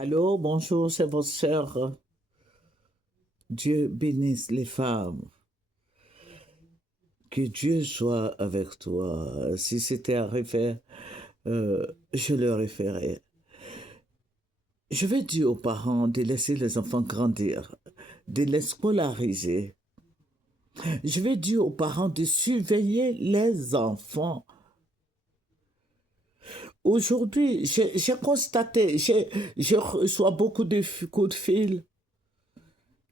Allô, bonjour, c'est votre sœur. Dieu bénisse les femmes. Que Dieu soit avec toi. Si c'était à refaire, je le referais. Je vais dire aux parents de laisser les enfants grandir, de les scolariser. Je vais dire aux parents de surveiller les enfants. Aujourd'hui, j'ai constaté, je reçois beaucoup de coups de fil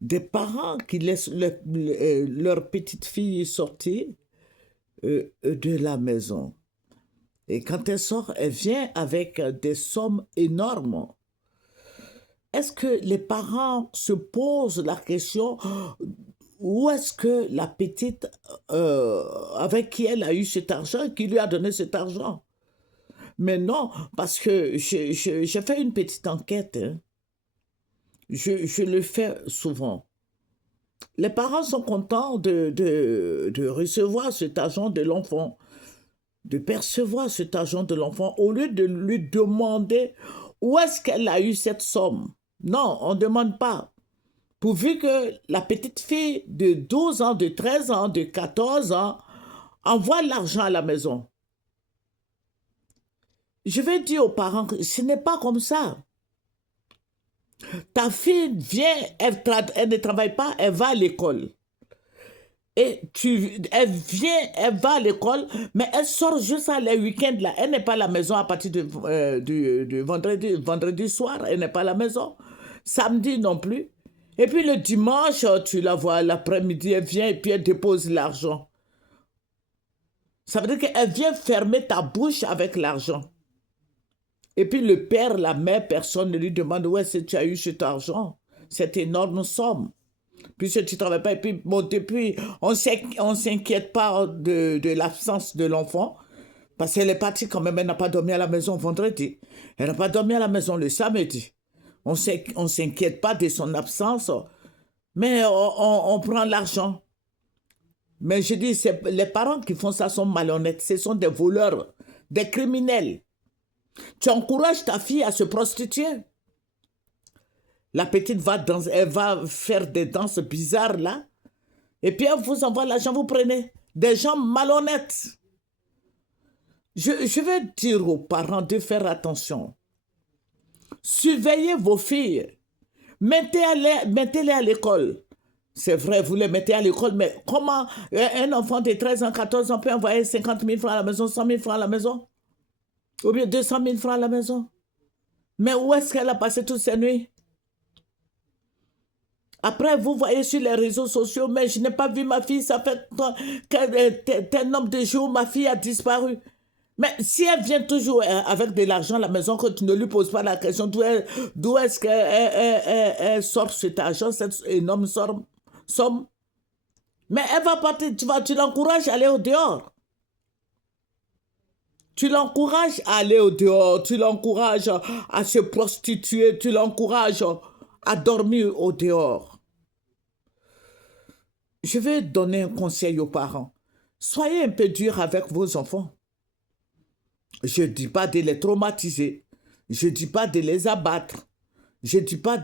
des parents qui laissent leur petite fille sortir de la maison. Et quand elle sort, elle vient avec des sommes énormes. Est-ce que les parents se posent la question où est-ce que la petite, avec qui elle a eu cet argent, qui lui a donné cet argent? Mais non, parce que j'ai fait une petite enquête. Hein. Je le fais souvent. Les parents sont contents de recevoir cet argent de l'enfant, de percevoir cet argent de l'enfant, au lieu de lui demander où est-ce qu'elle a eu cette somme. Non, on ne demande pas. Pourvu que la petite fille de 12 ans, de 13 ans, de 14 ans envoie l'argent à la maison. Je vais dire aux parents que ce n'est pas comme ça. Ta fille vient, elle ne travaille pas, elle va à l'école. Et elle vient, elle va à l'école, mais elle sort juste à les week-ends là. Elle n'est pas à la maison à partir du vendredi soir, elle n'est pas à la maison. Samedi non plus. Et puis le dimanche, tu la vois l'après-midi, elle vient et puis elle dépose l'argent. Ça veut dire qu'elle vient fermer ta bouche avec l'argent. Et puis le père, la mère, personne ne lui demande où est-ce que tu as eu cet argent, cette énorme somme. Puisque tu ne travailles pas. Et puis, bon, depuis, on ne s'inquiète pas de l'absence de l'enfant. Parce qu'elle est partie quand même, elle n'a pas dormi à la maison vendredi. Elle n'a pas dormi à la maison le samedi. On ne s'inquiète pas de son absence, mais on prend l'argent. Mais je dis, les parents qui font ça sont malhonnêtes. Ce sont des voleurs, des criminels. Tu encourages ta fille à se prostituer. La petite va danser, elle va faire des danses bizarres là. Et puis elle vous envoie l'argent, vous prenez. Des gens malhonnêtes. Je vais dire aux parents de faire attention. Surveillez vos filles. Mettez-les à l'école. C'est vrai, vous les mettez à l'école, mais comment un enfant de 13 ans, 14 ans peut envoyer 50 000 francs à la maison, 100 000 francs à la maison? Ou bien 200 000 francs à la maison? Mais où est-ce qu'elle a passé toutes ces nuits? Après, vous voyez sur les réseaux sociaux, mais je n'ai pas vu ma fille, ça fait tel nombre de jours, ma fille a disparu. Mais si elle vient toujours avec de l'argent à la maison, que tu ne lui poses pas la question d'où est-ce qu'elle elle sort cet argent, cette énorme somme, mais elle va partir, tu l'encourages à aller au dehors. Tu l'encourages à aller au dehors, tu l'encourages à se prostituer, tu l'encourages à dormir au dehors. Je vais donner un conseil aux parents. Soyez un peu dur avec vos enfants. Je ne dis pas de les traumatiser. Je ne dis pas de les abattre. Je ne dis pas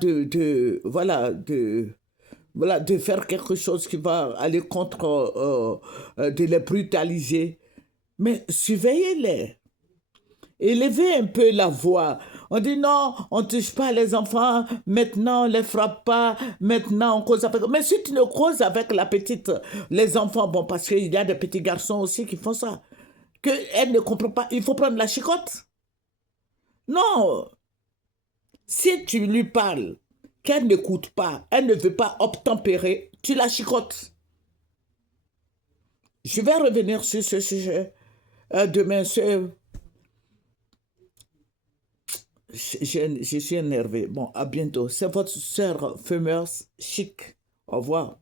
voilà, de faire quelque chose qui va aller contre, de les brutaliser. Mais surveillez-les. Élevez un peu la voix. On dit non, on ne touche pas les enfants, maintenant on ne les frappe pas, maintenant on cause avec. Mais si tu ne causes avec la petite, les enfants, bon, parce qu'il y a des petits garçons aussi qui font ça, qu'elle ne comprend pas, il faut prendre la chicotte. Non, si tu lui parles, qu'elle n'écoute pas, elle ne veut pas obtempérer, tu la chicottes. Je vais revenir sur ce sujet demain. Je suis énervé. Bon, à bientôt. C'est votre sœur fumeuse chic. Au revoir.